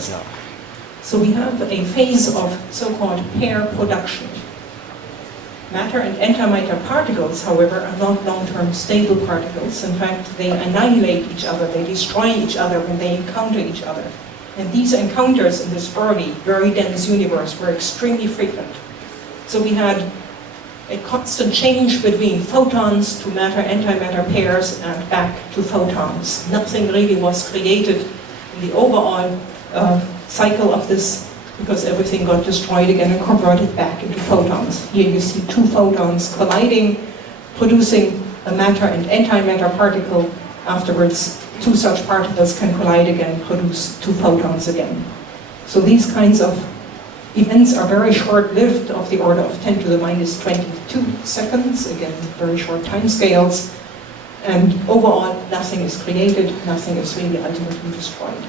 师好。So we have a phase of so-called pair production. Matter and antimatter particles, however, are not long-term stable particles. In fact, they annihilate each other, they destroy each other when they encounter each other. And these encounters in this early, very dense universe were extremely frequent. So we had a constant change between photons to matter-antimatter pairs and back to photons. Nothing really was created in the overall cycle of this, because everything got destroyed again and converted back into photons. Here you see two photons colliding, producing a matter and antimatter particle. Afterwards, two such particles can collide again, produce two photons again. So these kinds of events are very short-lived, of the order of 10 to the minus 22 seconds, again, very short time scales. And overall, nothing is created, nothing is really ultimately destroyed.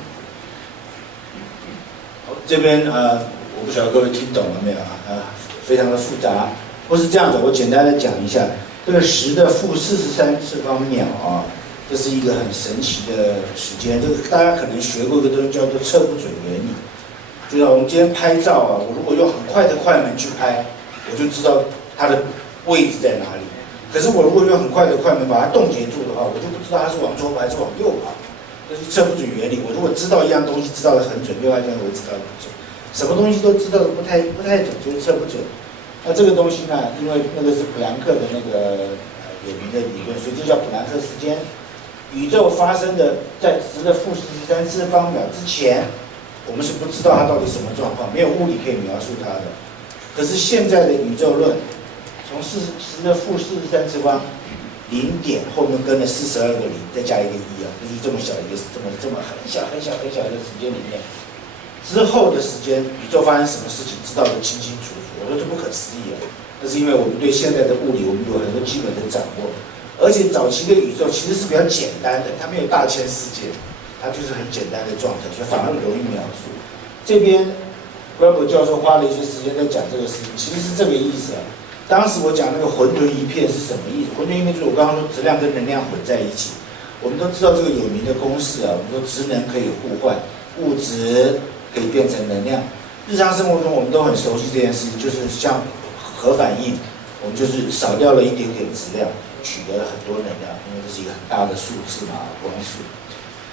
这边我不晓得各位听懂了没有啊？非常的复杂，或是这样子，我简单的讲一下，这个10的负43次方秒啊，这是一个很神奇的时间。这个大家可能学过一个东西叫做测不准原理，就是我们今天拍照啊，我如果用很快的快门去拍，我就知道它的位置在哪里。可是我如果用很快的快门把它冻结住的话，我就不知道它是往左跑还是往右跑。这是测不准原理。我如果知道一样东西知道的很准，另外一样我知道的不准。什么东西都知道的不太准，就是测不准。那这个东西呢，因为那个是普朗克的那个有名的理论，所以这叫普朗克时间。宇宙发生的在10的负43次方秒之前，我们是不知道它到底什么状况，没有物理可以描述它的。可是现在的宇宙论，从10的负43次方0点后面跟了42个0，再加一个1啊，就是这么小一个这么很小的时间里面，之后的时间宇宙发生什么事情知道的清清楚楚，我说这不可思议啊！那是因为我们对现在的物理我们有很多基本的掌握，而且早期的宇宙其实是比较简单的，它没有大千世界，它就是很简单的状态，所以反而容易描述。这边 Grabo 教授花了一些时间在讲这个事情，其实是这个意思啊。当时我讲那个混沌一片是什么意思？混沌一片就是我刚刚说质量跟能量混在一起。我们都知道这个有名的公式啊，我们说质能可以互换，物质可以变成能量。日常生活中我们都很熟悉这件事情，就是像核反应，我们就是少掉了一点点质量，取得了很多能量，因为这是一个很大的数字嘛，光速。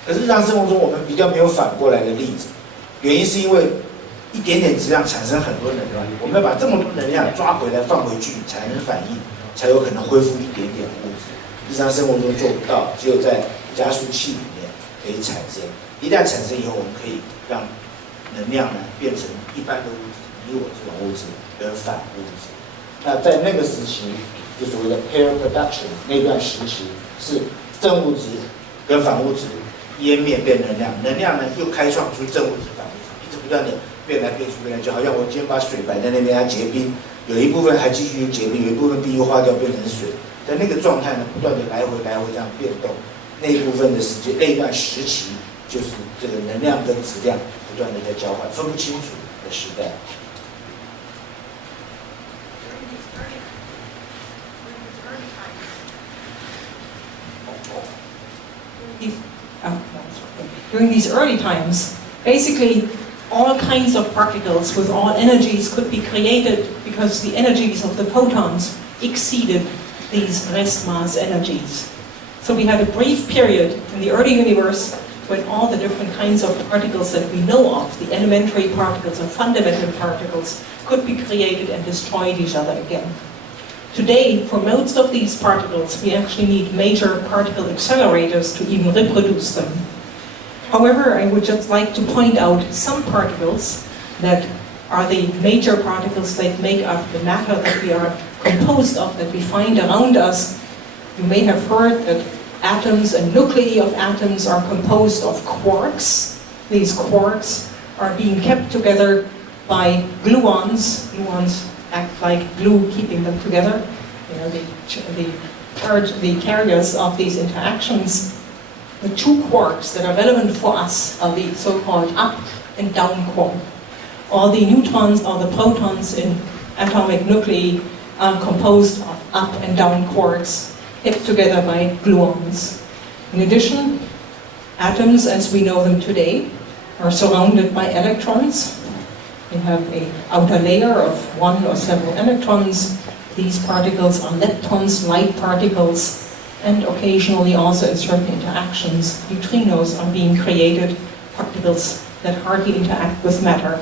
可是日常生活中我们比较没有反过来的例子，原因是因为一点点质量产生很多能量，我们要把这么多能量抓回来放回去才能反应，才有可能恢复一点点物质。日常生活中做不到，只有在加速器里面可以产生。一旦产生以后，我们可以让能量呢变成一般的物质，你我这种物质跟反物质。那在那个时期，就所谓的 pair production 那段时期，是正物质跟反物质湮灭变能量，能量呢又开创出正物质、反物质，一直不断的变来变去，就好像我今天把水摆在那边，它结冰，有一部分还继续结冰，有一部分冰又化掉变成水，在那个状态呢，不断的来回这样变动，那一部分的时间，那一段时期，就是这个能量跟质量不断的在交换，分不清楚的时代。During these early times, basically all kinds of particles with all energies could be created because the energies of the photons exceeded these rest mass energies. So we had a brief period in the early universe when all the different kinds of particles that we know of, the elementary particles and fundamental particles, could be created and destroyed each other again. Today, for most of these particles, we actually need major particle accelerators to even reproduce them. However, I would just like to point out some particles that are the major particles that make up the matter that we are composed of, that we find around us. You may have heard that atoms and nuclei of atoms are composed of quarks. These quarks are being kept together by gluons. Gluons act like glue, keeping them together. You know, the carriers of these interactions. The two quarks that are relevant for us are the so-called up and down quark. All the neutrons or the protons in atomic nuclei are composed of up and down quarks kept together by gluons. In addition, atoms as we know them today are surrounded by electrons. They have an outer layer of one or several electrons. These particles are leptons, light particles, and occasionally also in certain interactions, neutrinos are being created, particles that hardly interact with matter.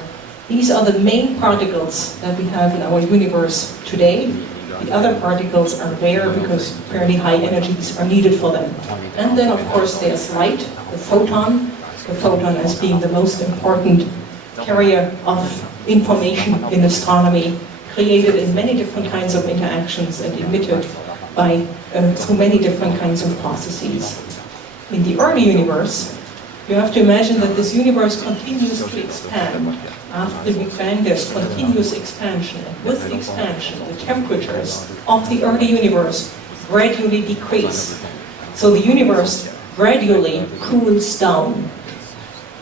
These are the main particles that we have in our universe today. The other particles are rare because fairly high energies are needed for them. And then, of course, there's light, the photon as being the most important carrier of information in astronomy, created in many different kinds of interactions and emitted by through many different kinds of processes. In the early universe, you have to imagine that this universe continues to expand. After the Big Bang, there's continuous expansion. And with expansion, the temperatures of the early universe gradually decrease. So the universe gradually cools down.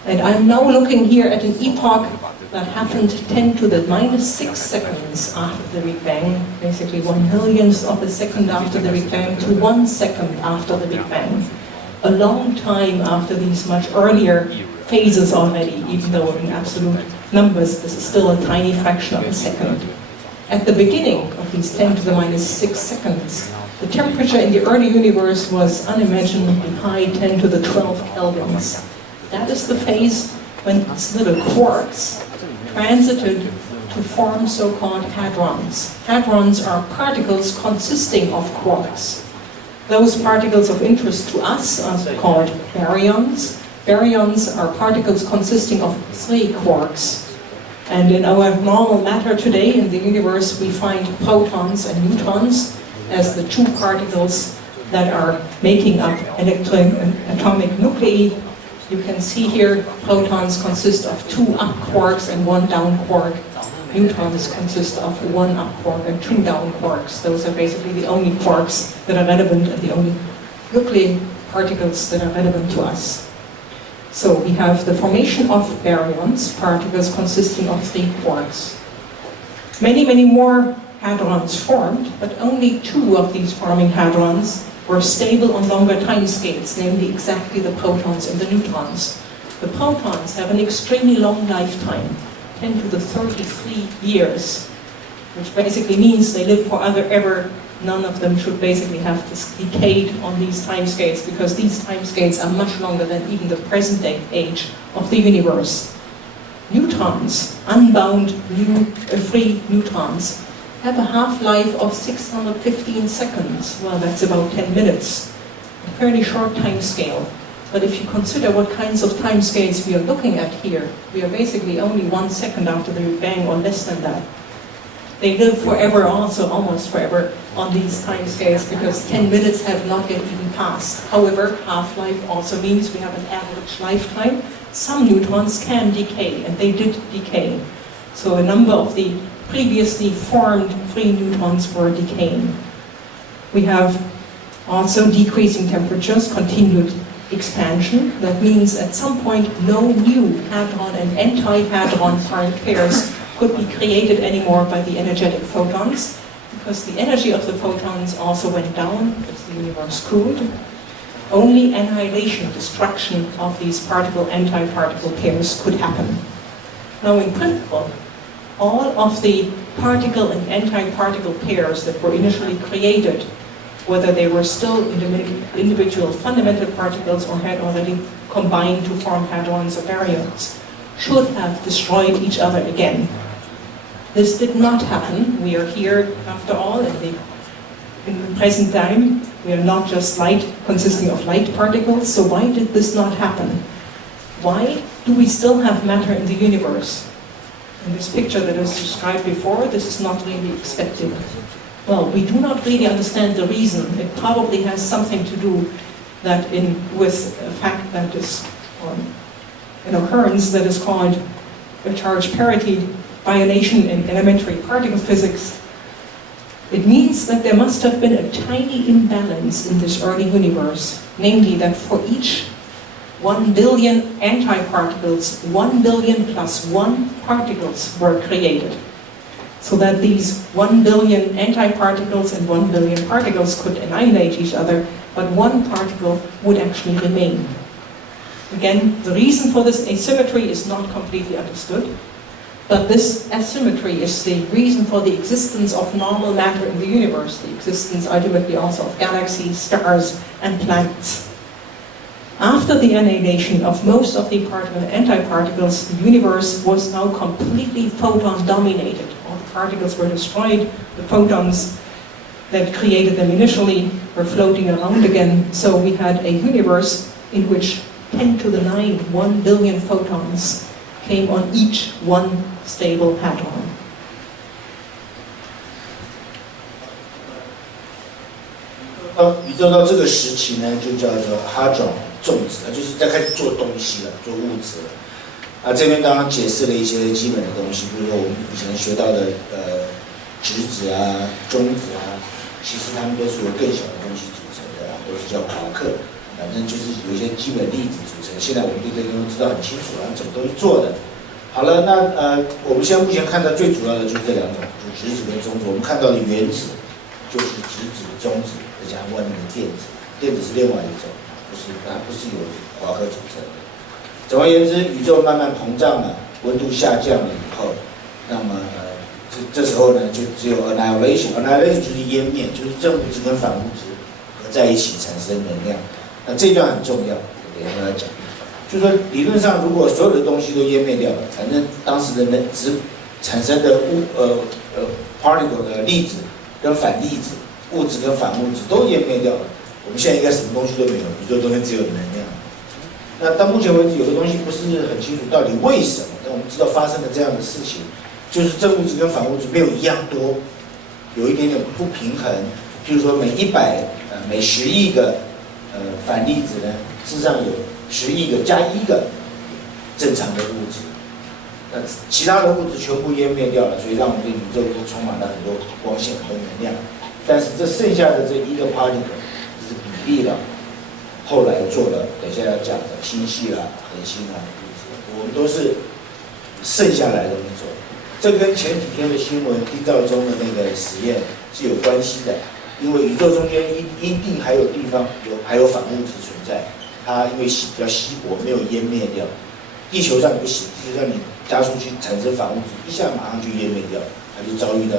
And I'm now looking here at an epoch that happened 10 to the -6 seconds after the Big Bang, basically 1/1,000,000th of a second after the Big Bang to 1 second after the Big Bang. A long time after these much earlier phases already, even though in absolute numbers this is still a tiny fraction of a second. At the beginning of these 10 to the -6 seconds, the temperature in the early universe was unimaginably high, 10 to the 12 kelvins. That is the phase when these little quarks transited to form so-called hadrons. Hadrons are particles consisting of quarks. Those particles of interest to us are called baryons. Baryons are particles consisting of 3 quarks. And in our normal matter today in the universe, we find protons and neutrons as the 2 particles that are making up atomic nuclei. You can see here protons consist of 2 up quarks and 1 down quark. Neutrons consist of 1 up quark and 2 down quarks. Those are basically the only quarks that are relevant and the only nuclear particles that are relevant to us. So we have the formation of baryons, particles consisting of 3 quarks. Many, many more hadrons formed, but only 2 of these forming hadrons were stable on longer time scales, namely exactly the protons and the neutrons. The protons have an extremely long lifetime, 10 to the 33 years, which basically means they live forever. None of them should basically have decayed on these time scales, because these time scales are much longer than even the present day age of the universe. Neutrons, unbound free neutrons, have a half-life of 615 seconds. Well, that's about 10 minutes. A fairly short time scale. But if you consider what kinds of time scales we are looking at here, we are basically only 1 second after the Big Bang or less than that. They live forever also, almost forever, on these time scales, because 10 minutes have not yet even passed. However, half-life also means we have an average lifetime. Some neutrons can decay, and they did decay. So a number of the previously formed free neutrons were decaying. We have also decreasing temperatures, continued expansion. That means at some point no new hadron and anti-hadron pairs could be created anymore by the energetic photons, because the energy of the photons also went down as the universe cooled. Only annihilation, destruction of these particle-antiparticle pairs could happen. Now in principle, all of the particle and antiparticle pairs that were initially created, whether they were still individual fundamental particles or had already combined to form hadrons or baryons, should have destroyed each other again. This did not happen. We are here, after all, in the present time. We are not just light consisting of light particles, so why did this not happen? Why do we still have matter in the universe? In this picture that was described before, this is not really expected. Well, we do not really understand the reason. It probably has something to do with a fact that is, or an occurrence that is called a charge parity violation in elementary particle physics. It means that there must have been a tiny imbalance in this early universe, namely that for each 1 billion antiparticles, 1 billion plus 1 particles were created. So that these 1 billion antiparticles and 1 billion particles could annihilate each other, but 1 particle would actually remain. Again, the reason for this asymmetry is not completely understood, but this asymmetry is the reason for the existence of normal matter in the universe, the existence ultimately also of galaxies, stars, and planets. After the annihilation of most of the particle and antiparticles, the universe was now completely photon-dominated. All the particles were destroyed, the photons that created them initially were floating around again, so we had a universe in which 10 to the 9, 1 billion photons came on each one stable hadron. 宇宙到这个时期呢，就叫做 hadron 种子，就是在开始做东西了，做物质了。这边刚刚解释了一些基本的东西，比如说我们以前学到的质子啊、中子啊，其实它们都是由更小的东西组成的，都是叫夸克。反正就是有一些基本粒子组成。现在我们对这个东西知道很清楚了，怎么东西做的。好了，那我们现在目前看到最主要的就是这两种，就是质子跟中子。我们看到的原子就是质子、中子，再加上外面的电子。电子是另外一种，它不是由夸克组成的。总而言之，宇宙慢慢膨胀了，温度下降了以后，那么这时候呢，就只有 annihilation 就是湮灭，就是正物质跟反物质合在一起产生能量。那这一段很重要，我等一下来讲。就是说，理论上如果所有的东西都湮灭掉了，反正当时的质产生的particle 的粒子跟反粒子、物质跟反物质都湮灭掉了，我们现在应该什么东西都没有，宇宙中间只有能量。那到目前为止，有的东西不是很清楚到底为什么，但我们知道发生了这样的事情，就是正物质跟反物质没有一样多，有一点点不平衡。譬如说每10亿个反粒子呢，事实上有10亿个加1个正常的物质，那其他的物质全部湮灭掉了，所以让我们的宇宙就充满了很多光线、很多能量。但是这剩下的这一个 particle 就是比例了，后来做了等一下要讲的星系啦、恒星啦，我们都是剩下来的东西做。这跟前几天的新闻缔造中的那个实验是有关系的。因为宇宙中间一定还有地方还有反物质存在，它因为比较稀薄，没有湮灭掉。地球上不行，地球上你加速去产生反物质，一下马上就湮灭掉，它就遭遇到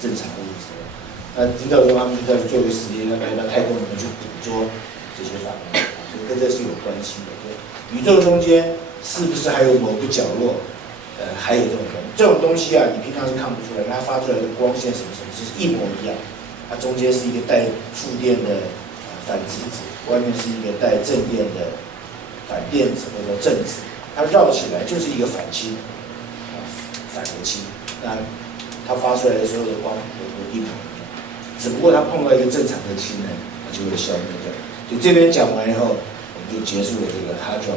正常物质了。那缔造中他们就在做个实验，要到太空里面去捕捉这些反物质，所以跟这是有关系的。宇宙中间是不是还有某个角落，还有这种东西啊？你平常是看不出来，它发出来的光线什么是一模一样。它中间是一个带负电的反质子，外面是一个带正电的反电子或者正子，它绕起来就是一个反氢，反核氢。那它发出来的所有的光都一模一样，只不过它碰到一个正常的氢呢，它就会消灭掉。所以这边讲完以后，我们就结束了这个 hadron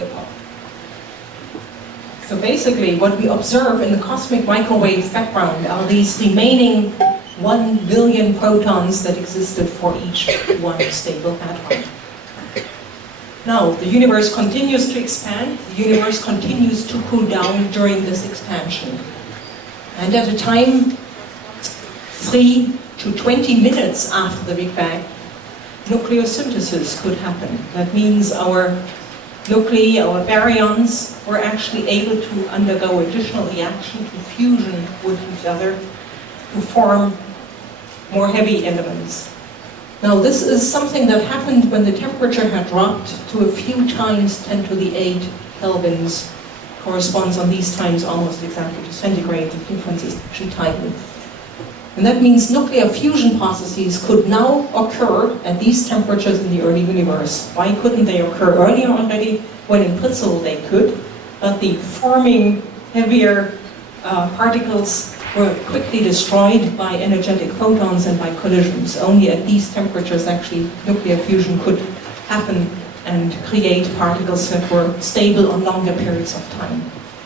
epoch。So basically, what we observe in the cosmic microwave background are these remaining 1 billion protons that existed for each one stable hadron. Now, the universe continues to expand, the universe continues to cool down during this expansion. And at a time 3 to 20 minutes after the Big Bang, nucleosynthesis could happen. That means our nuclei, our baryons, were actually able to undergo additional reaction to fusion with each other to form more heavy elements. Now this is something that happened when the temperature had dropped to a few times 10 to the 8 kelvins, corresponds on these times almost exactly to centigrade, the difference is actually tiny. And that means nuclear fusion processes could now occur at these temperatures in the early universe. Why couldn't they occur earlier already, when in principle they could? But the forming heavier particles were quickly destroyed by energetic photons and by collisions. Only at these temperatures actually nuclear fusion could happen and create particles that were stable on longer periods of time.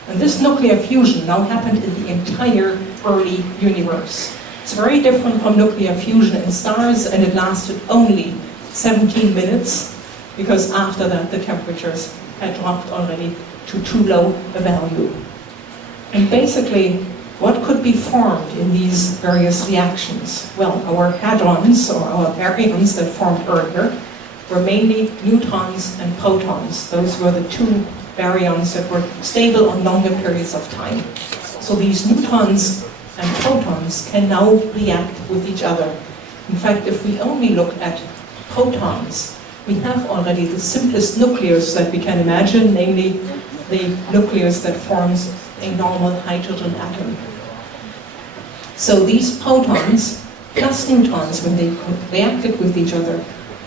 And this nuclear fusion now happened in the entire early universe. It's very different from nuclear fusion in stars, and it lasted only 17 minutes, because after that the temperatures had dropped already to too low a value. And basically, what could be formed in these various reactions? Well, our hadrons, or our baryons that formed earlier, were mainly neutrons and protons. Those were the two baryons that were stable on longer periods of time. So these neutrons and protons can now react with each other. In fact, if we only look at protons, we have already the simplest nucleus that we can imagine, namely the nucleus that forms a normal hydrogen atom. So these protons plus neutrons, when they reacted with each other,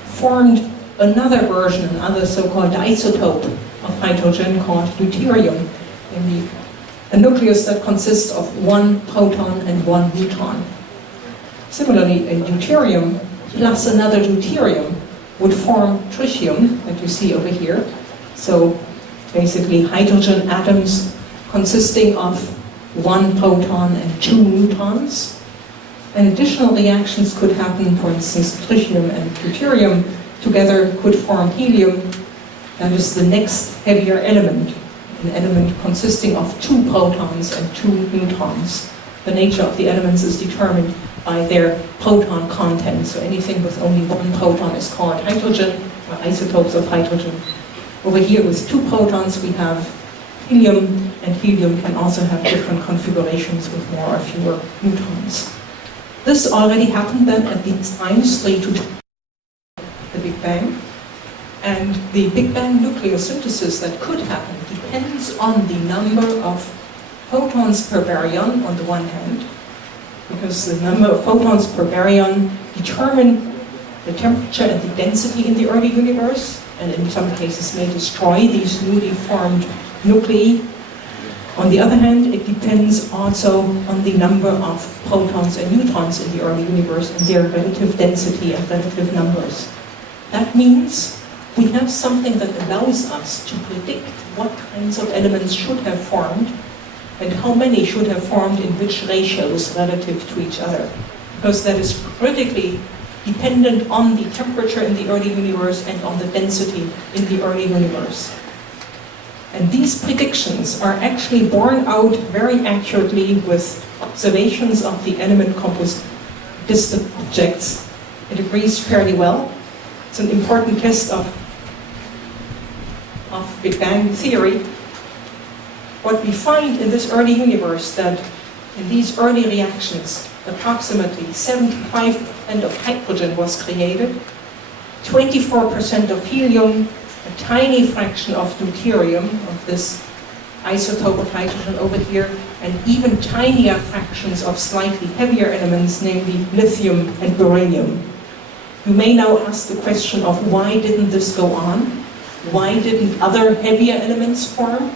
formed another version, another so-called isotope of hydrogen called deuterium, namely a nucleus that consists of one proton and one neutron. Similarly, a deuterium plus another deuterium would form tritium, that you see over here. So basically hydrogen atoms consisting of one proton and two neutrons. And additional reactions could happen, for instance, tritium and deuterium together could form helium, that is the next heavier element, an element consisting of two protons and two neutrons. The nature of the elements is determined by their proton content. So anything with only one proton is called hydrogen, or isotopes of hydrogen. Over here with two protons we have helium, and helium can also have different configurations with more or fewer neutrons. This already happened then at these times, 3 to 2, the Big Bang. And the Big Bang nucleosynthesis that could happen depends on the number of photons per baryon on the one hand, because the number of photons per baryon determine the temperature and the density in the early universe, and in some cases may destroy these newly formed nuclei. On the other hand, it depends also on the number of protons and neutrons in the early universe and their relative density and relative numbers. That means we have something that allows us to predict what kinds of elements should have formed and how many should have formed in which ratios relative to each other, because that is critically dependent on the temperature in the early universe and on the density in the early universe. And these predictions are actually borne out very accurately with observations of the element-composed distant objects. It agrees fairly well. It's an important test of Big Bang theory. What we find in this early universe, that in these early reactions, approximately 75% of hydrogen was created, 24% of helium, a tiny fraction of deuterium, of this isotope of hydrogen over here, and even tinier fractions of slightly heavier elements, namely lithium and beryllium. You may now ask the question of why didn't this go on? Why didn't other heavier elements form?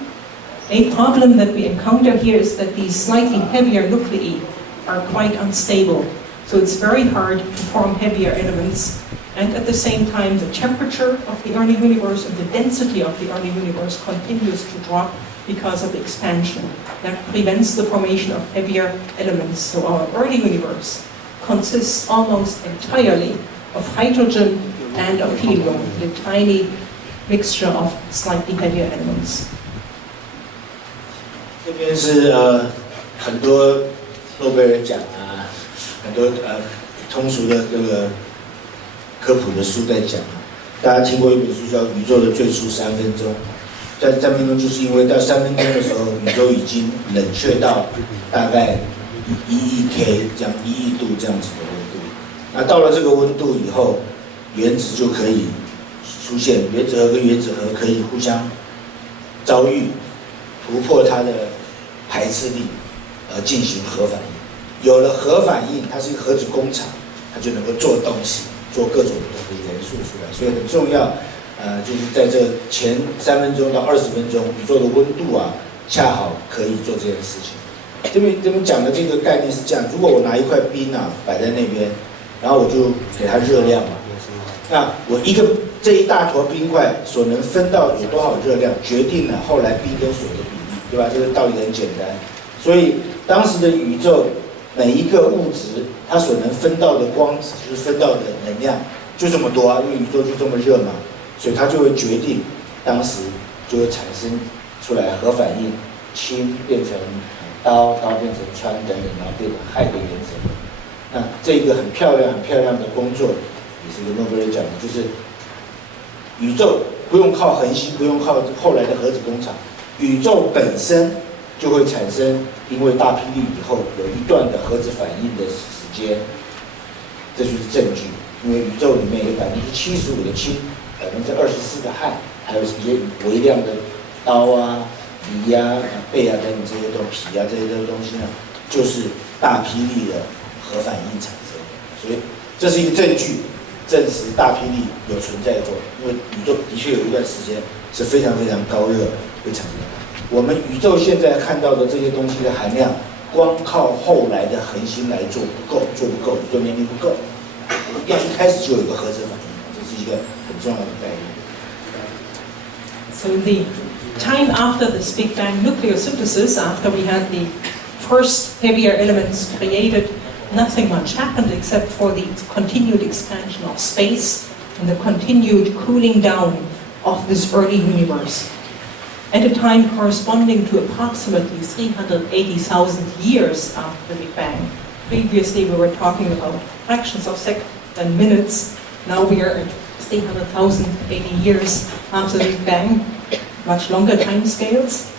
A problem that we encounter here is that these slightly heavier nuclei are quite unstable. So it's very hard to form heavier elements. And at the same time, the temperature of the early universe and the density of the early universe continues to drop because of expansion. That prevents the formation of heavier elements. So our early universe consists almost entirely of hydrogen and of helium, a tiny mixture of slightly heavier elements. 这边是很多诺贝尔奖啊，很多通俗的这个科普的书在讲啊。大家听过一本书叫《宇宙的最初3分钟》，在3分钟就是因为到3分钟的时候，宇宙已经冷却到大概1亿 K 这样1亿度这样子的温度。那到了这个温度以后，原子就可以出现，原子核跟原子核可以互相遭遇，突破它的排斥力，而进行核反应。有了核反应，它是一个核子工厂，它就能够做东西，做各种不同的元素出来。所以很重要，就是在这前3分钟到20分钟，宇宙的温度啊，恰好可以做这件事情。这边讲的这个概念是这样：如果我拿一块冰啊摆在那边，然后我就给它热量嘛，那我这一大坨冰块所能分到有多少热量，决定了后来冰跟水的比例，对吧？这个道理很简单。所以当时的宇宙每一个物质，它所能分到的光子，就是分到的能量，就这么多啊，因为宇宙就这么热嘛，所以它就会决定，当时就会产生出来核反应，氢变成刀，刀变成氚等等，然后变成氦的原子。那这个很漂亮的工作，也是一个诺贝尔奖，就是宇宙不用靠恒星，不用靠后来的核子工厂，宇宙本身就会产生，因为大霹雳以后有一段的核子反应的时间，这就是证据。因为宇宙里面有75%的氢，24%的氦，还有一些微量的氘啊、锂啊、钡啊等等这些皮啊这些东西呢，就是大霹雳的核反应产生的。所以这是一个证据，证实大霹雳有存在过。因为宇宙的确有一段时间是非常非常高热会产生的。我们宇宙现在看到的这些东西的含量，光靠后来的恒星来做不够，宇宙年龄不够。一定要一开始就有一个核子反应，这是一个很重要的概念。So the time after this Big Bang nucleosynthesis, after we had the first heavier elements created, nothing much happened except for the continued expansion of space and the continued cooling down of this early universe. At a time corresponding to approximately 380,000 years after the Big Bang. Previously we were talking about fractions of seconds and minutes. Now we are at 300,080 years after the Big Bang, much longer time scales.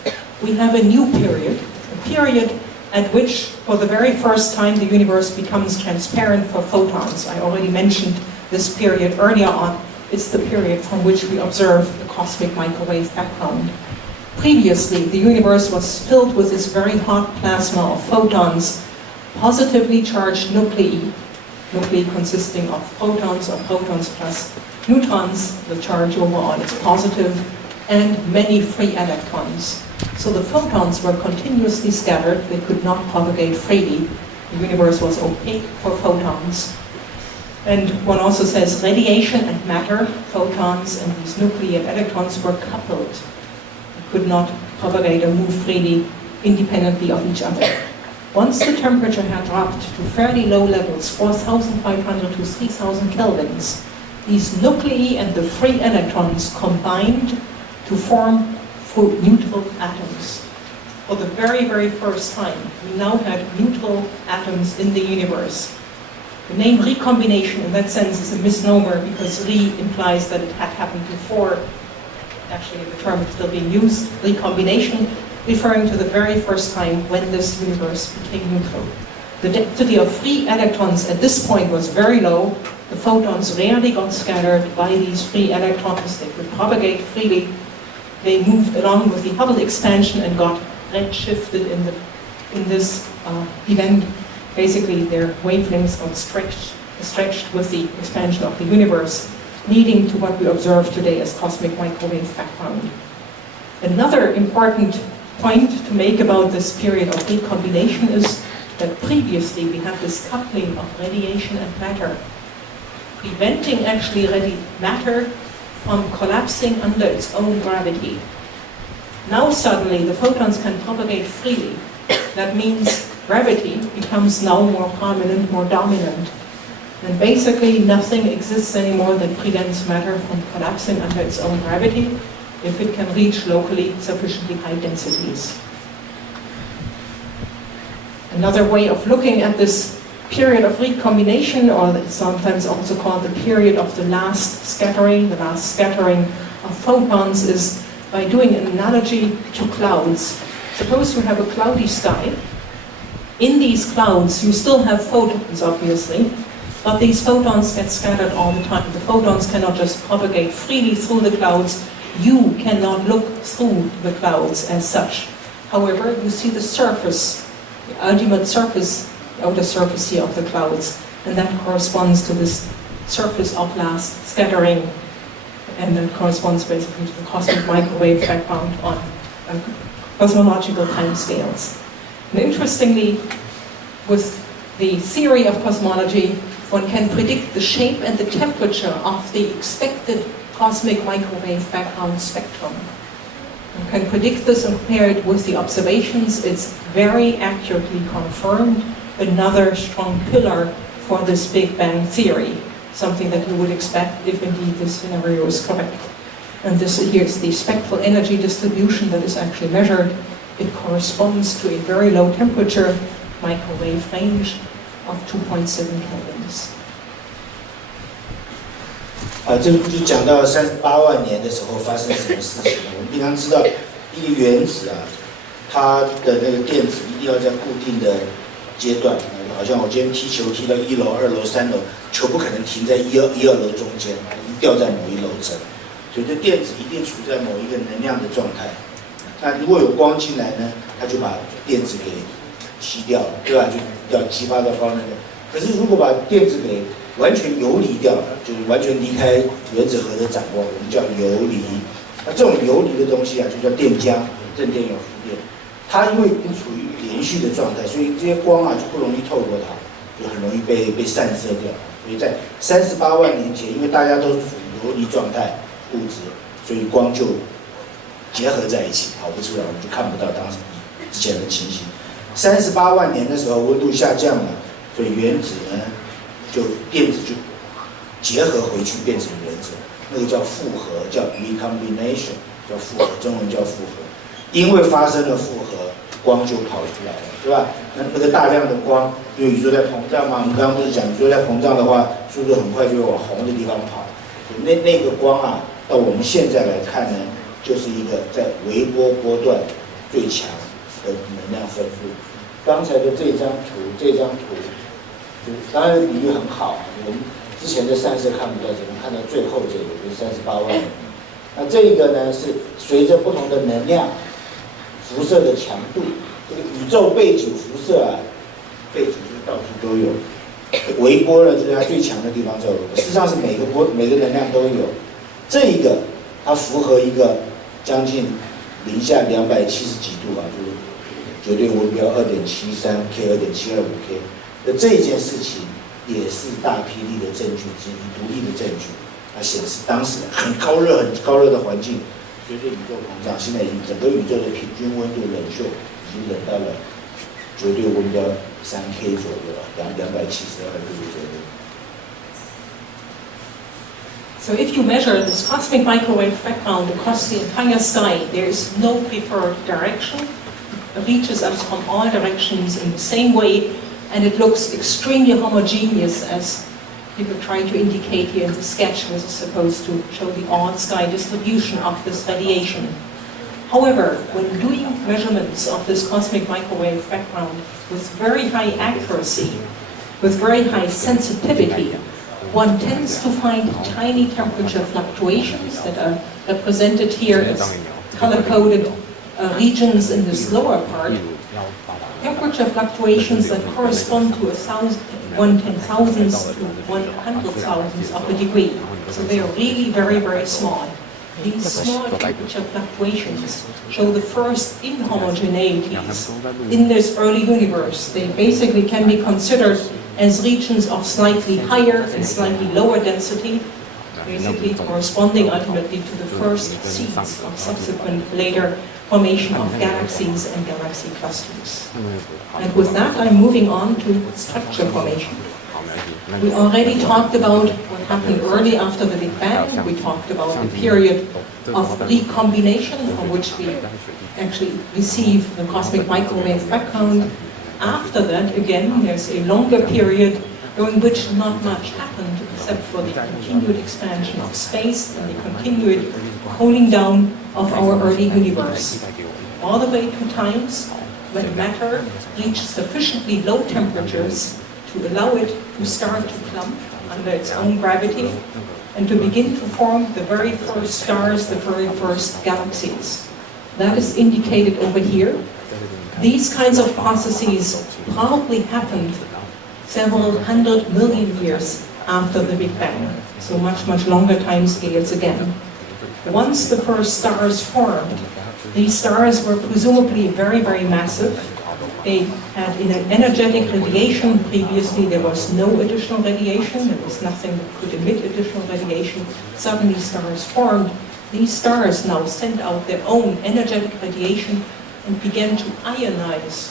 We have a new period, a period at which, for the very first time, the universe becomes transparent for photons. I already mentioned this period earlier on. It's the period from which we observe the cosmic microwave background. Previously, the universe was filled with this very hot plasma of photons, positively charged nuclei consisting of protons or protons plus neutrons, the charge overall is positive, and many free electrons. So the photons were continuously scattered, they could not propagate freely. The universe was opaque for photons. And one also says radiation and matter, photons and these nuclei and electrons were coupled. They could not propagate or move freely independently of each other. Once the temperature had dropped to fairly low levels, 4,500 to 3,000 kelvins, these nuclei and the free electrons combined to form neutral atoms. For the very, very first time, we now had neutral atoms in the universe. The name recombination in that sense is a misnomer because re implies that it had happened before. Actually, the term is still being used, recombination, referring to the very first time when this universe became neutral. The density of free electrons at this point was very low. The photons rarely got scattered by these free electrons. They could propagate freely. They moved along with the Hubble expansion and got redshifted in this event. Basically, their wavelengths got stretched with the expansion of the universe, leading to what we observe today as cosmic microwave background. Another important point to make about this period of recombination is that previously we had this coupling of radiation and matter, preventing actually matter from collapsing under its own gravity. Now suddenly the photons can propagate freely. That means gravity becomes now more prominent, more dominant. And basically nothing exists anymore that prevents matter from collapsing under its own gravity if it can reach locally sufficiently high densities. Another way of looking at this period of recombination, or it's sometimes also called the period of the last scattering of photons, is by doing an analogy to clouds. Suppose you have a cloudy sky. In these clouds, you still have photons, obviously, but these photons get scattered all the time. The photons cannot just propagate freely through the clouds. You cannot look through the clouds as such. However, you see the surface, the ultimate surface, the outer surface here of the clouds, and that corresponds to this surface of last scattering, and that corresponds basically to the cosmic microwave background on cosmological timescales. And interestingly, with the theory of cosmology, one can predict the shape and the temperature of the expected cosmic microwave background spectrum. One can predict this and compare it with the observations. It's very accurately confirmed. Another strong pillar for this Big Bang theory, something that you would expect if indeed this scenario is correct. And this here's the spectral energy distribution that is actually measured. It corresponds to a very low temperature microwave range of 2.7 kelvins. 这就讲到38万年的时候发生什么事情。我们平常知道，一个原子啊，它的那个电子一定要在固定的阶段，好像我今天踢球踢到1楼、2楼、3楼，球不可能停在1、2楼中间，一定掉在某一楼层，所以这电子一定处在某一个能量的状态。那如果有光进来呢，它就把电子给吸掉了，对吧？就要激发到高能量。可是如果把电子给完全游离掉了，就是完全离开原子核的掌握，我们叫游离。那这种游离的东西啊，就叫电浆，正电有负电。它因为已经处于连续的状态，所以这些光啊就不容易透过它，就很容易被散射掉。所以在38万年前，因为大家都是处于游离状态物质，所以光就结合在一起，跑不出来，我们就看不到当时之前的情形。38万年的时候，温度下降了，所以原子呢，就电子就结合回去变成原子，那个叫复合，叫 recombination， 叫复合，中文叫复合。因为发生了复合，光就跑出来了，对吧？那个大量的光，因为宇宙在膨胀嘛，我们刚刚不是讲，宇宙在膨胀的话，速度很快就会往红的地方跑。那个光啊，到我们现在来看呢，就是一个在微波波段最强的能量分布。刚才的这张图，当然比喻很好，我们之前的散射看不到，只能看到最后这个，就是38万年。那这个呢是随着不同的能量辐射的强度，这个宇宙背景辐射啊，背景就是到处都有。微波呢，就是它最强的地方叫微波，事实上是每个能量都有。这一个它符合一个将近零下270几度啊，就是绝对温标2.73 K、2.725 K 的这一件事情，也是大霹雳的证据之一，独立的证据。它显示当时很高热的环境，随着宇宙膨胀，现在已经整个宇宙的平均温度冷却已经冷到了绝对温标3K 左右了，272度左右。So if you measure this cosmic microwave background across the entire sky, there is no preferred direction. It reaches us from all directions in the same way, and it looks extremely homogeneous, as people try to indicate here in the sketch, which is supposed to show the odd sky distribution of this radiation. However, when doing measurements of this cosmic microwave background with very high accuracy, with very high sensitivity, one tends to find tiny temperature fluctuations that are represented here as color-coded regions in this lower part. Temperature fluctuations that correspond to 1/10,000th to 100,000th of a degree. So they are really very, very small. These small temperature fluctuations show the first inhomogeneities in this early universe. They basically can be considered as regions of slightly higher and slightly lower density, basically corresponding ultimately to the first seeds of subsequent later formation of galaxies and galaxy clusters. And with that, I'm moving on to structure formation. We already talked about what happened early after the Big Bang. We talked about the period of recombination, from which we actually receive the cosmic microwave background. After that, again, there's a longer period during which not much happened except for the continued expansion of space and the continued cooling down of our early universe. All the way to times when matter reached sufficiently low temperatures to allow it to start to clump under its own gravity and to begin to form the very first stars, the very first galaxies. That is indicated over here. These kinds of processes probably happened several 100 million years after the Big Bang, so much, much longer time scales again. Once the first stars formed, these stars were presumably very, very massive. They had an energetic radiation. Previously, there was no additional radiation. There was nothing that could emit additional radiation. Suddenly, stars formed. These stars now sent out their own energetic radiation and began to ionize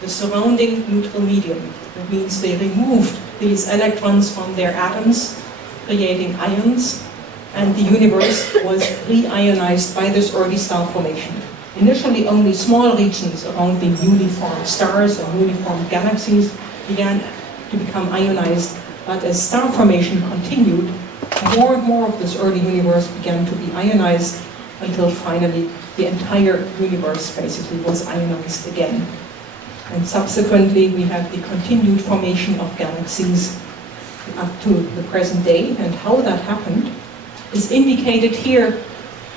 the surrounding neutral medium. That means they removed these electrons from their atoms, creating ions, and the universe was re-ionized by this early star formation. Initially, only small regions around the newly formed stars and newly formed galaxies began to become ionized, but as star formation continued, more and more of this early universe began to be ionized until finally the entire universe basically was ionized again. And subsequently we have the continued formation of galaxies up to the present day, and how that happened is indicated here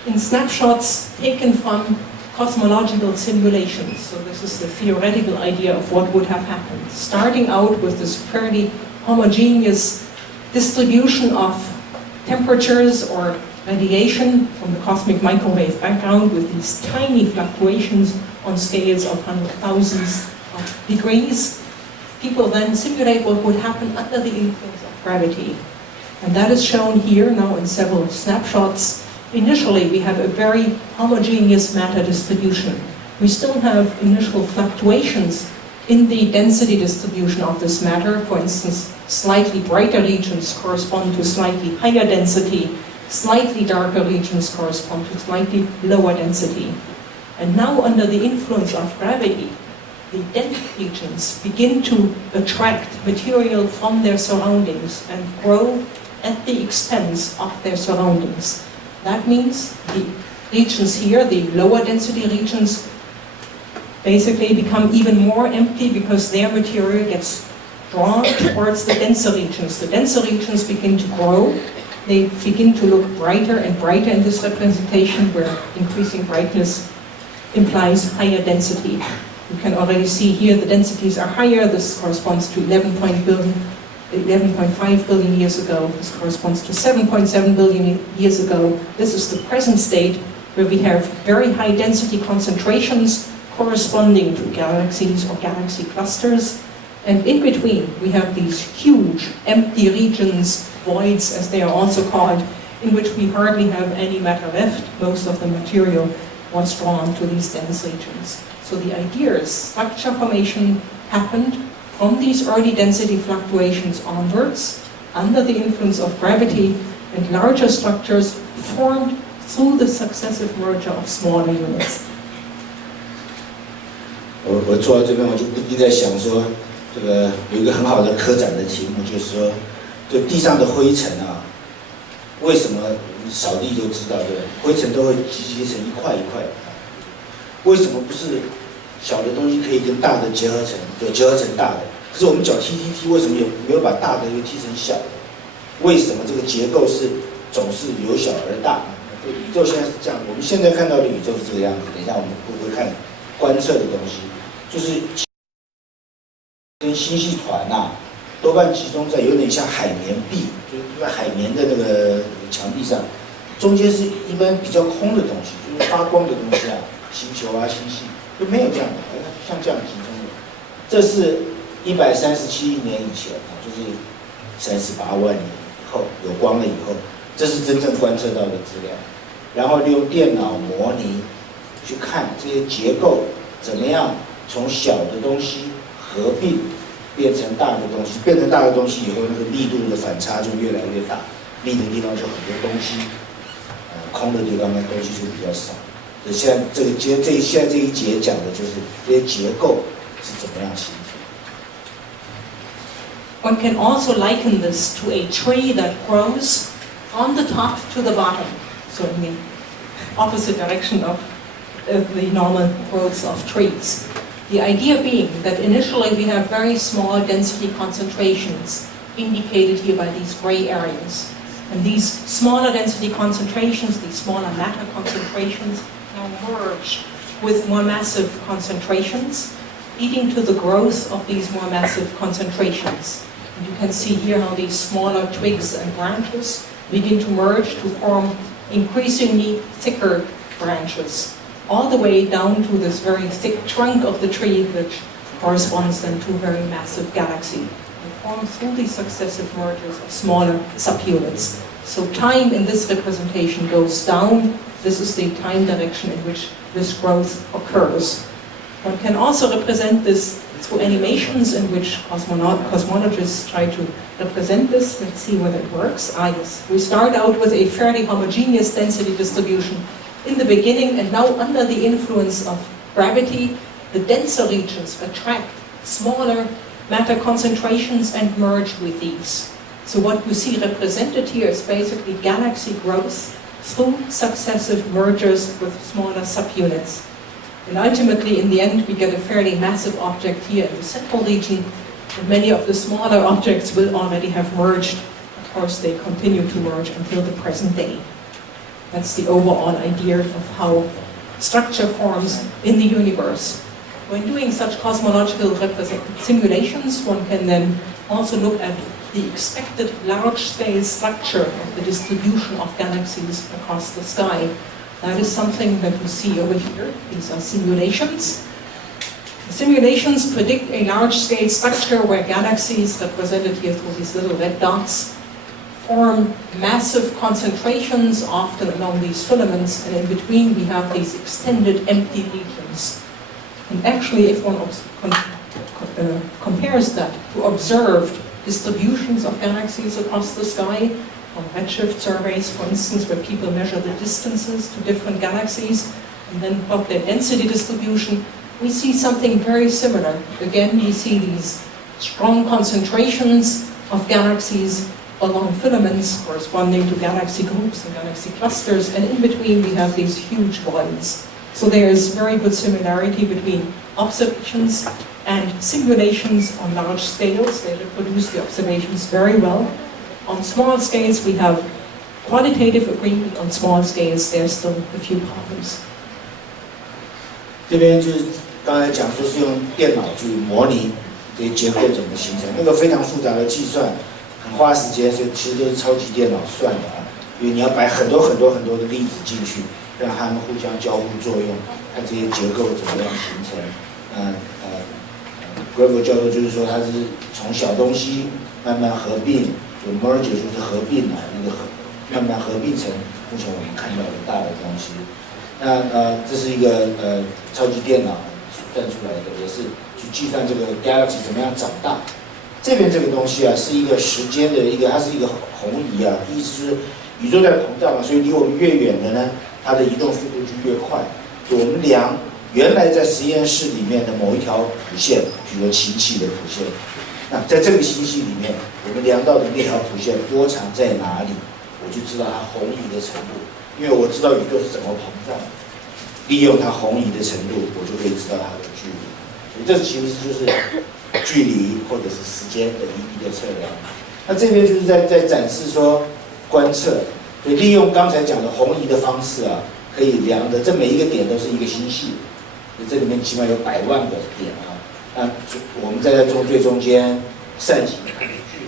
in snapshots taken from cosmological simulations. So this is the theoretical idea of what would have happened. Starting out with this fairly homogeneous distribution of temperatures or radiation from the cosmic microwave background with these tiny fluctuations on scales of hundreds of thousands of degrees. People then simulate what would happen under the influence of gravity. And that is shown here now in several snapshots. Initially, we have a very homogeneous matter distribution. We still have initial fluctuations in the density distribution of this matter. For instance, slightly brighter regions correspond to slightly higher density, slightly darker regions correspond to slightly lower density. And now, under the influence of gravity, the dense regions begin to attract material from their surroundings and grow at the expense of their surroundings. That means the regions here, the lower density regions, basically become even more empty because their material gets drawn towards the denser regions. The denser regions begin to grow. They begin to look brighter and brighter in this representation, where increasing brightness implies higher density. You can already see here the densities are higher. This corresponds to 11.5 billion years ago. This corresponds to 7.7 billion years ago. This is the present state, where we have very high density concentrations corresponding to galaxies or galaxy clusters. And in between, we have these huge empty regions, voids as they are also called, in which we hardly have any matter left. Most of the material was drawn to these dense regions. So the idea is structure formation happened from these early density fluctuations onwards, under the influence of gravity, and larger structures formed through the successive merger of smaller units. 我坐到这边，我就不禁在想说，这个有一个很好的科展的题目，就是说，就地上的灰尘啊，为什么扫地就知道，对不对？灰尘都会集成一块一块的，为什么不是小的东西可以跟大的结合成，就结合成大的？可是我们脚踢，为什么没有把大的又踢成小的？为什么这个结构是总是由小而大？宇宙现在是这样，我们现在看到的宇宙是这个样子。等一下我们会看观测的东西，就是跟星系团多半集中在有点像海绵壁，就是在海绵的那个墙壁上，中间是一般比较空的东西，就是发光的东西星球星系就没有这样的，像这样集中的。这是137亿年以前就是38万年以后有光了以后，这是真正观测到的资料。然后利用电脑模拟去看这些结构怎么样从小的东西合并变成大的东西，变成大的东西以后，那个密度的反差就越来越大，密的地方就很多东西，空的地方呢东西就比较少。所以现在这一节讲的就是这些结构是怎么样形成。One can also liken this to a tree that grows from the top to the bottom, so in the opposite direction of the normal growth of trees. The idea being that initially we have very small density concentrations indicated here by these gray areas. And these smaller density concentrations, these smaller matter concentrations, now merge with more massive concentrations, leading to the growth of these more massive concentrations. And you can see here how these smaller twigs and branches begin to merge to form increasingly thicker branches, all the way down to this very thick trunk of the tree, which corresponds then to a very massive galaxy, and formed through these successive mergers of smaller subunits. So time in this representation goes down. This is the time direction in which this growth occurs. One can also represent this through animations in which cosmologists try to represent this. Let's see whether it works. Yes. We start out with a fairly homogeneous density distribution in the beginning, and now under the influence of gravity, the denser regions attract smaller matter concentrations and merge with these. So what you see represented here is basically galaxy growth through successive mergers with smaller subunits. And ultimately, in the end, we get a fairly massive object here in the central region, and many of the smaller objects will already have merged. Of course, they continue to merge until the present day. That's the overall idea of how structure forms in the universe. When doing such cosmological simulations, one can then also look at the expected large-scale structure of the distribution of galaxies across the sky. That is something that you see over here. These are simulations. The simulations predict a large-scale structure where galaxies, represented here through these little red dots, form massive concentrations, often along these filaments, and in between we have these extended empty regions. And actually, if one compares that to observed distributions of galaxies across the sky, on redshift surveys, for instance, where people measure the distances to different galaxies and then plot their density distribution, we see something very similar. Again, we see these strong concentrations of galaxies along filaments corresponding to galaxy groups and galaxy clusters, and in between we have these huge voids. So there is very good similarity between observations and simulations on large scales. They reproduce the observations very well. On small scales, we have qualitative agreement. On small scales, there's still a few problems. 这边就是刚才讲说是用电脑去模拟这些结构怎么形成，那个非常复杂的计算，很花时间，所以其实都是超级电脑算的啊。因为你要摆很多的粒子进去，让它们互相交互作用，看这些结构怎么样形成。Gravel 教授就是说，它是从小东西慢慢合并，就 merge 就是合并啊，一个慢慢合并成目前我们看到的大的东西。那这是一个超级电脑算出来的，也是去计算这个 galaxy 怎么样长大。这边这个东西啊，是一个时间的它是一个红移啊，意思是宇宙在膨胀嘛，所以离我们越远的呢，它的移动速度就越快。就我们量原来在实验室里面的某一条谱线，比如说氢气的谱线，那在这个星系里面，我们量到的那条谱线波长在哪里，我就知道它红移的程度。因为我知道宇宙是怎么膨胀，利用它红移的程度，我就可以知道它的距离。所以这其实就是距离或者是时间的一个测量。那这边就是在展示说观测，所以利用刚才讲的红移的方式啊，可以量的，这每一个点都是一个星系，这里面起码有100万个点啊。那我们在最中间扇形看出去，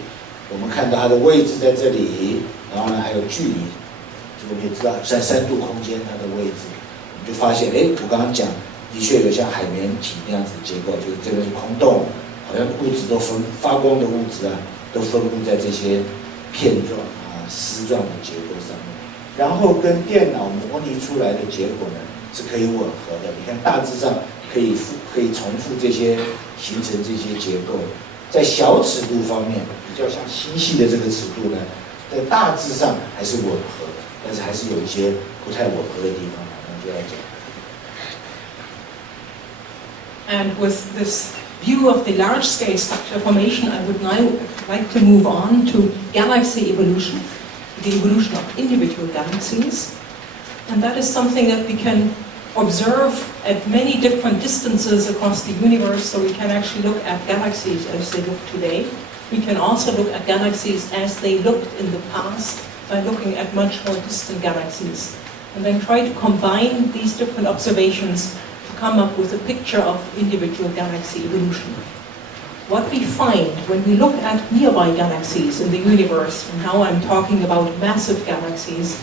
我们看到它的位置在这里，然后呢还有距离。我们就知道在3度空间它的位置，我们就发现，我刚刚讲，的确有像海绵体那样子的结构，就是这个是空洞，好像物质都发光的物质啊，都分布在这些片状啊、丝状的结构上面，然后跟电脑模拟出来的结果呢是可以吻合的。你看大致上可以重复这些，形成这些结构，在小尺度方面，比较像星系的这个尺度呢，在大致上还是吻合的。但是还是有一些不太吻合的地方，我们就要讲。And with this view of the large-scale structure formation, I would now like to move on to galaxy evolution, the evolution of individual galaxies. And that is something that we can observe at many different distances across the universe, so we can actually look at galaxies as they look today. We can also look at galaxies as they looked in the past, by looking at much more distant galaxies, and then try to combine these different observations to come up with a picture of individual galaxy evolution. What we find when we look at nearby galaxies in the universe, and now I'm talking about massive galaxies,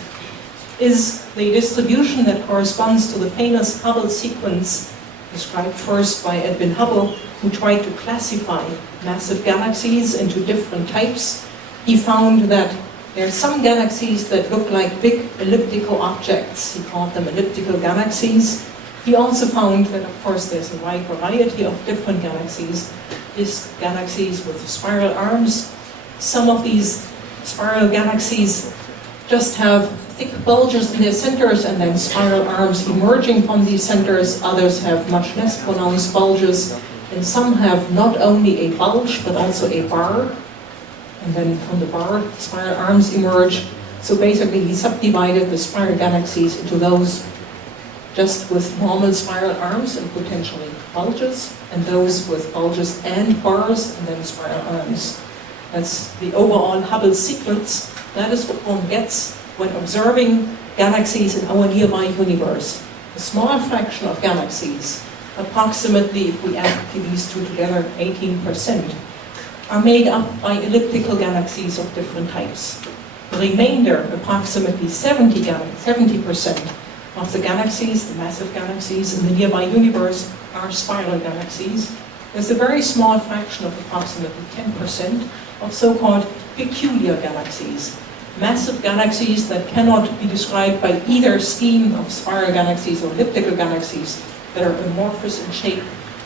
is the distribution that corresponds to the famous Hubble sequence described first by Edwin Hubble, who tried to classify massive galaxies into different types. He found that there are some galaxies that look like big elliptical objects. He called them elliptical galaxies. He also found that, of course, there's a wide variety of different galaxies. These galaxies with spiral arms. Some of these spiral galaxies just have thick bulges in their centers and then spiral arms emerging from these centers. Others have much less pronounced bulges. And some have not only a bulge, but also a bar. and then from the bar, spiral arms emerge. So basically, he subdivided the spiral galaxies into those just with normal spiral arms and potentially bulges, and those with bulges and bars, and then spiral arms. That's the overall Hubble sequence. That is what one gets when observing galaxies in our nearby universe. A small fraction of galaxies, approximately, if we add these two together, 18%, are made up by elliptical galaxies of different types. The remainder, approximately 70% of the galaxies, the massive galaxies in the nearby universe, are spiral galaxies. There's a very small fraction of approximately 10% of so-called peculiar galaxies. Massive galaxies that cannot be described by either scheme of spiral galaxies or elliptical galaxies, that are amorphous in shape,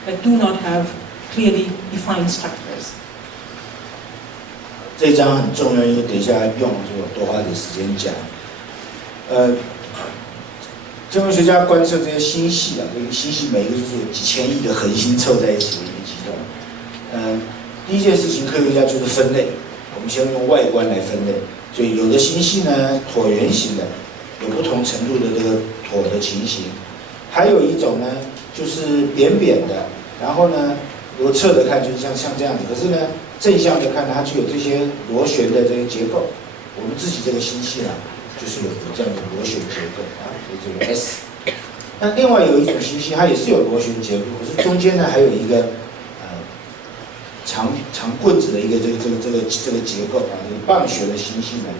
that do not have clearly defined structures. 这一章很重要，因为等一下用，就我多花点时间讲。天文学家观测这些星系啊，这个星系每个就是有几千亿的恒星凑在一起的一个集团。第一件事情，科学家就是分类。我们先用外观来分类，所以有的星系呢，椭圆形的，有不同程度的这个椭的情形；还有一种呢，就是扁扁的，然后呢，如果侧着看就是像这样子，可是呢，正向的看它就有这些螺旋的这个结构。我们自己这个星系啊，就是有这样的螺旋结构啊，所以这个 S。那另外有一种星系，它也是有螺旋结构，可是中间呢还有一个长棍子的一个这个结构啊，这个棒旋的星系呢，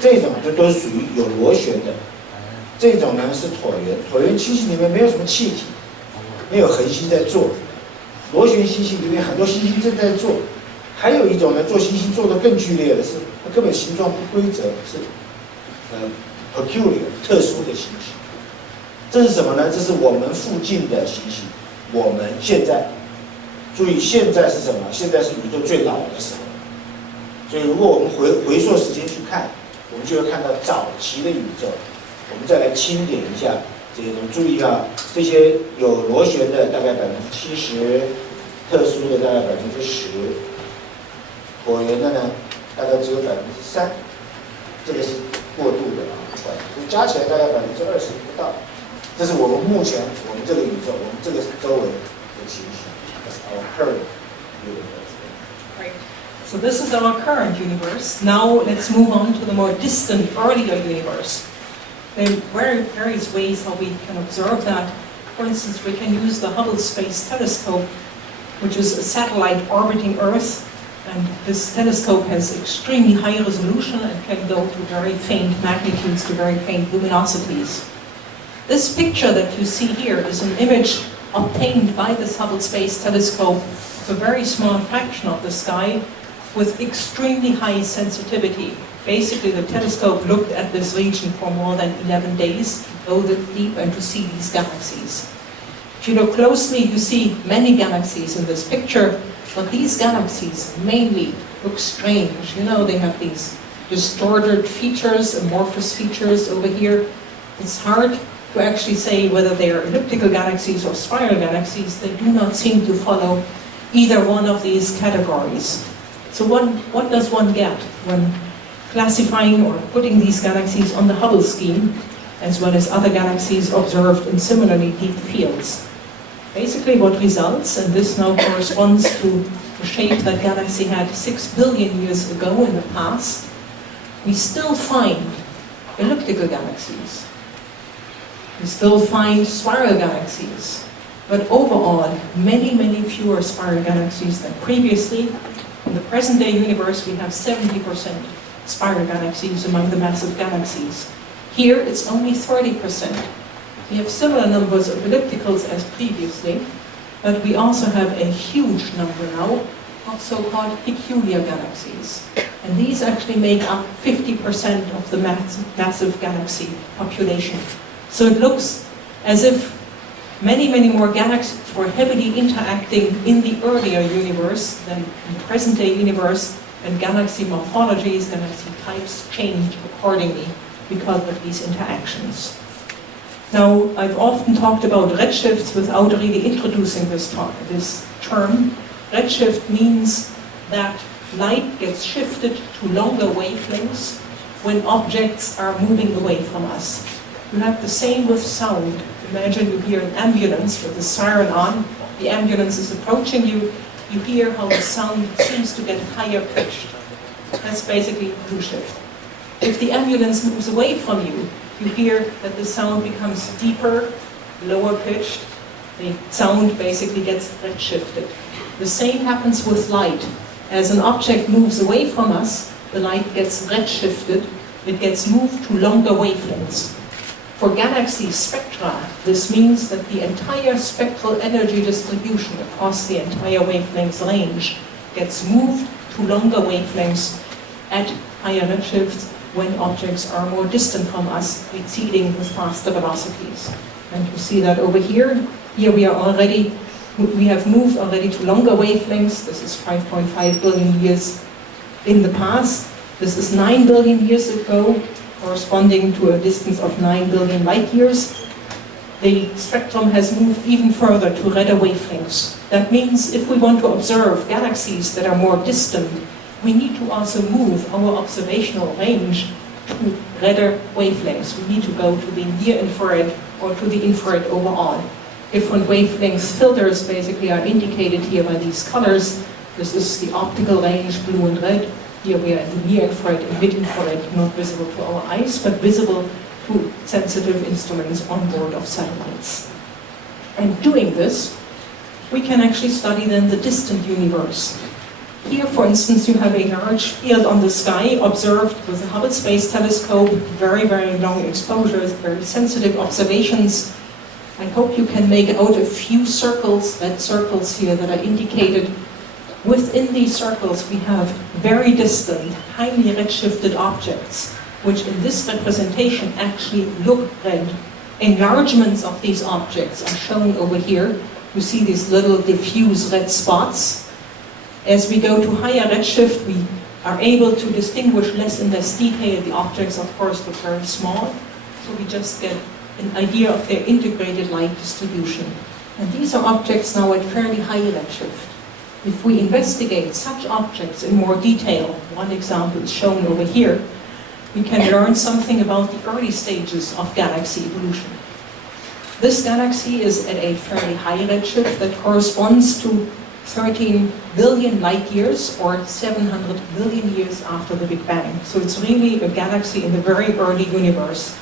这种就都是属于有螺旋的。这种呢是椭圆，椭圆星系里面没有什么气体，没有恒星在做。螺旋星系里面很多星星正在做。还有一种呢，做星星做得更剧烈的是，它根本形状不规则，是peculiar 特殊的星系。这是什么呢？这是我们附近的星系。我们现在注意，现在是什么？现在是宇宙最老的时候。所以，如果我们回溯时间去看，我们就会看到早期的宇宙。我们再来清点一下这些东西。注意啊，这些有螺旋的大概70%，特殊的大概10%，椭圆的呢大概只有3%，这个是过渡的啊，所以加起来大概20%不到。这是我们目前我们这个宇宙，我们这个周围的情形。That's our current universe. Right. So this is our current universe. Now let's move on to the more distant, earlier universe. There are various ways how we can observe that. For instance, we can use the Hubble Space Telescope, which is a satellite orbiting Earth. And this telescope has extremely high resolution and can go to very faint magnitudes, to very faint luminosities. This picture that you see here is an image obtained by this Hubble Space Telescope of a very small fraction of the sky with extremely high sensitivity. Basically, the telescope looked at this region for more than 11 days to go deep and to see these galaxies. If you look closely, you see many galaxies in this picture, but these galaxies mainly look strange. You know, they have these distorted features, amorphous features over here. It's hard to actually say whether they are elliptical galaxies or spiral galaxies. They do not seem to follow either one of these categories. So what does one get when classifying or putting these galaxies on the Hubble scheme, as well as other galaxies observed in similarly deep fields? Basically what results, and this now corresponds to the shape that galaxy had 6 billion years ago in the past, we still find elliptical galaxies. We still find spiral galaxies, but overall, many, many fewer spiral galaxies than previously. In the present-day universe, we have 70% spiral galaxies among the massive galaxies. Here, it's only 30%. We have similar numbers of ellipticals as previously, but we also have a huge number now of so-called peculiar galaxies. And these actually make up 50% of the massive galaxy population. So it looks as if many, many more galaxies were heavily interacting in the earlier universe than in the present-day universe, and galaxy morphologies, galaxy types change accordingly because of these interactions. Now, I've often talked about redshifts without really introducing this term. Redshift means that light gets shifted to longer wavelengths when objects are moving away from us. You have the same with sound. Imagine you hear an ambulance with the siren on, the ambulance is approaching you, you hear how the sound seems to get higher pitched. That's basically blue shift. If the ambulance moves away from you, you hear that the sound becomes deeper, lower pitched, the sound basically gets red shifted. The same happens with light. As an object moves away from us, the light gets red shifted, it gets moved to longer wavelengths. For galaxy spectra, this means that the entire spectral energy distribution across the entire wavelength range gets moved to longer wavelengths at higher redshifts when objects are more distant from us, receding with faster velocities. And you see that over here. Here we have moved already to longer wavelengths. This is 5.5 billion years in the past. This is 9 billion years ago, corresponding to a distance of 9 billion light years. The spectrum has moved even further to redder wavelengths. That means if we want to observe galaxies that are more distant, we need to also move our observational range to redder wavelengths. We need to go to the near infrared or to the infrared overall. Different wavelength filters basically are indicated here by these colors. This is the optical range, blue and red. Here we are in the near infrared and mid-infrared, not visible to our eyes, but visible to sensitive instruments on board of satellites. And doing this, we can actually study then the distant universe. Here, for instance, you have a large field on the sky observed with the Hubble Space Telescope, very, very long exposures, very sensitive observations. I hope you can make out a few circles, red circles here that are indicated. Within these circles, we have very distant, highly redshifted objects, which in this representation actually look red. Enlargements of these objects are shown over here. You see these little diffuse red spots. As we go to higher redshift, we are able to distinguish less and less detail. The objects, of course, look very small, so we just get an idea of their integrated light distribution. And these are objects now at fairly high redshift. If we investigate such objects in more detail, one example is shown over here, we can learn something about the early stages of galaxy evolution. This galaxy is at a fairly high redshift that corresponds to 13 billion light years, or 700 million years after the Big Bang. So it's really a galaxy in the very early universe.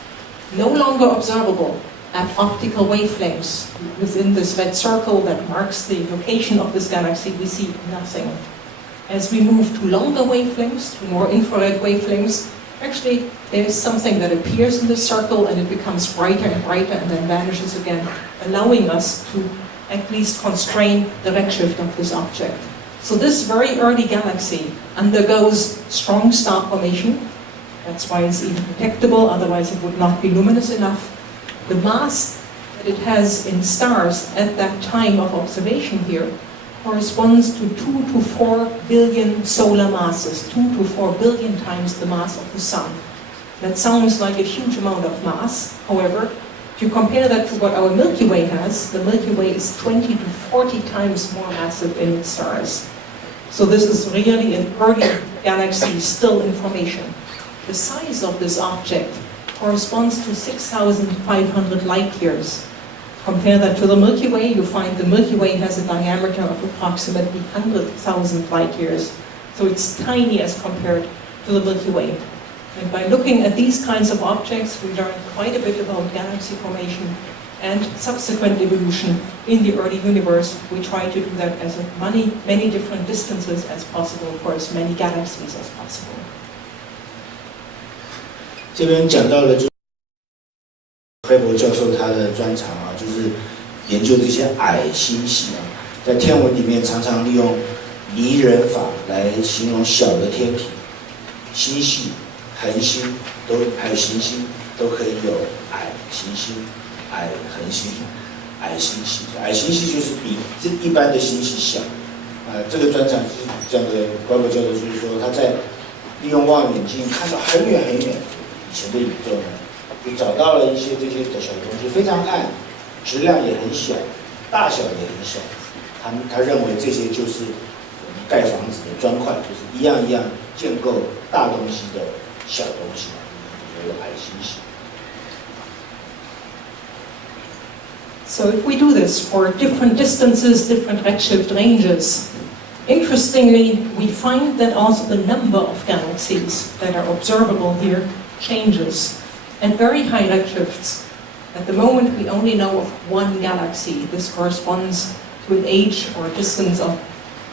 No longer observable at optical wavelengths. Within this red circle that marks the location of this galaxy, we see nothing. As we move to longer wavelengths, to more infrared wavelengths, actually there's something that appears in this circle and it becomes brighter and brighter and then vanishes again, allowing us to at least constrain the redshift of this object. So this very early galaxy undergoes strong star formation. That's why it's even detectable, otherwise it would not be luminous enough. The mass that it has in stars at that time of observation here corresponds to 2 to 4 billion solar masses, 2 to 4 billion times the mass of the Sun. That sounds like a huge amount of mass. However, if you compare that to what our Milky Way has, the Milky Way is 20 to 40 times more massive in its stars. So this is really an early galaxy still in formation. The size of this object corresponds to 6,500 light years. Compare that to the Milky Way, you find the Milky Way has a diameter of approximately 100,000 light years. So it's tiny as compared to the Milky Way. And by looking at these kinds of objects, we learn quite a bit about galaxy formation and subsequent evolution in the early universe. We try to do that as many different distances as possible, for as many galaxies as possible. 这边讲到了，就是黑博教授他的专长啊，就是研究这些矮星系啊，在天文里面常常利用拟人法来形容小的天体，星系、恒星都还有行星都可以有矮行星、矮恒星、矮星系。矮星系就是比一般的星系小。这个专长就是这样的，黑博教授就是说他在利用望远镜看到很远很远。以前的宇宙呢，就找到了一些这些的小东西，非常暗，质量也很小，大小也很小。他认为这些就是我们盖房子的砖块，就是一样一样建构大东西的小东西，就是矮星型。So if we do this for different distances, different redshift ranges, interestingly, we find that also the number of galaxies that are observable here changes. At very high redshifts, at the moment we only know of one galaxy. This corresponds to an age or distance of,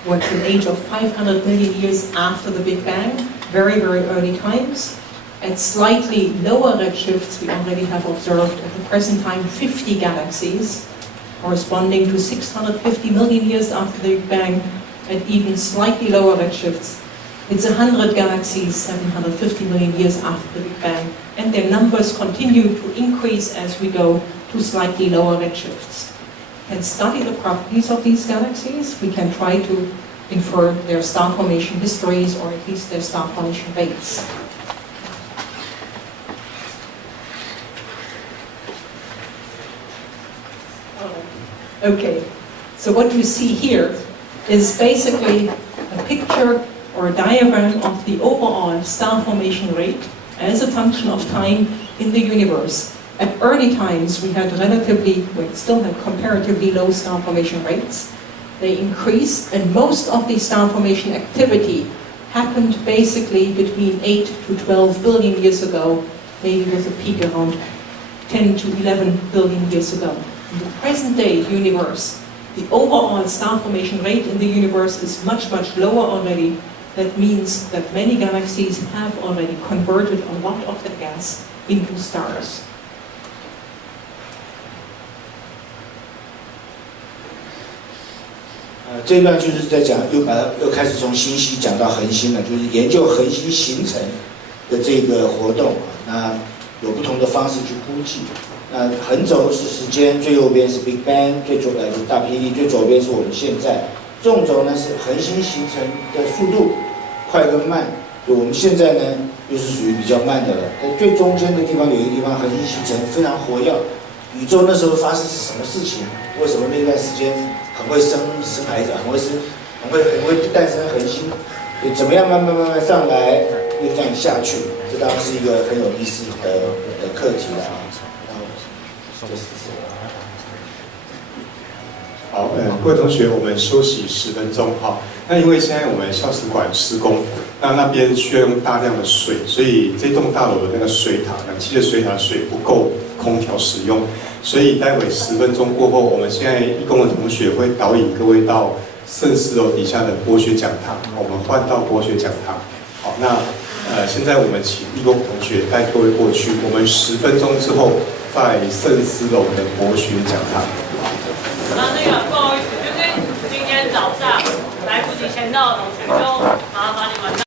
to an age of 500 million years after the Big Bang, very, very early times. At slightly lower redshifts, we already have observed at the present time 50 galaxies, corresponding to 650 million years after the Big Bang. At even slightly lower redshifts, it's 100 galaxies, 750 million years after the Big Bang, and their numbers continue to increase as we go to slightly lower redshifts. We can study the properties of these galaxies. We can try to infer their star formation histories, or at least their star formation rates. Okay, so what you see here is basically a picture or a diagram of the overall star formation rate as a function of time in the universe. At early times, we had still had comparatively low star formation rates. They increased, and most of the star formation activity happened basically between 8 to 12 billion years ago, maybe with a peak around 10 to 11 billion years ago. In the present day universe, the overall star formation rate in the universe is much, much lower already. That means that many galaxies have already converted a lot of the gas into stars. 这一段就是在讲，又开始从星系讲到恒星了，就是研究恒星形成的这个活动那有不同的方式去估计。那横轴是时间，最右边是 Big Bang， 最左边是大霹雳，最左边是我们现在。纵轴呢是恒星形成的速度，快跟慢。就我们现在呢又是属于比较慢的了。在最中间的地方有一个地方恒星形成非常活跃，宇宙那时候发生是什么事情？为什么那段时间很会生孩子，很会诞生恒星？怎么样慢慢上来，又这样下去？这当然是一个很有意思的课题了啊。好，各位同学，我们休息10分钟。好，那因为现在我们校史馆施工，那边需要用大量的水，所以这栋大楼的那个水塔，冷气的水塔水不够空调使用，所以待会10分钟过后，我们现在义工的同学会导引各位到圣诗楼底下的博学讲堂，我们换到博学讲堂。好，那现在我们请义工同学带各位过去，我们10分钟之后在圣诗楼的博学讲堂。那个不好意思，就是今天早上来不及签到的同学，就麻烦你们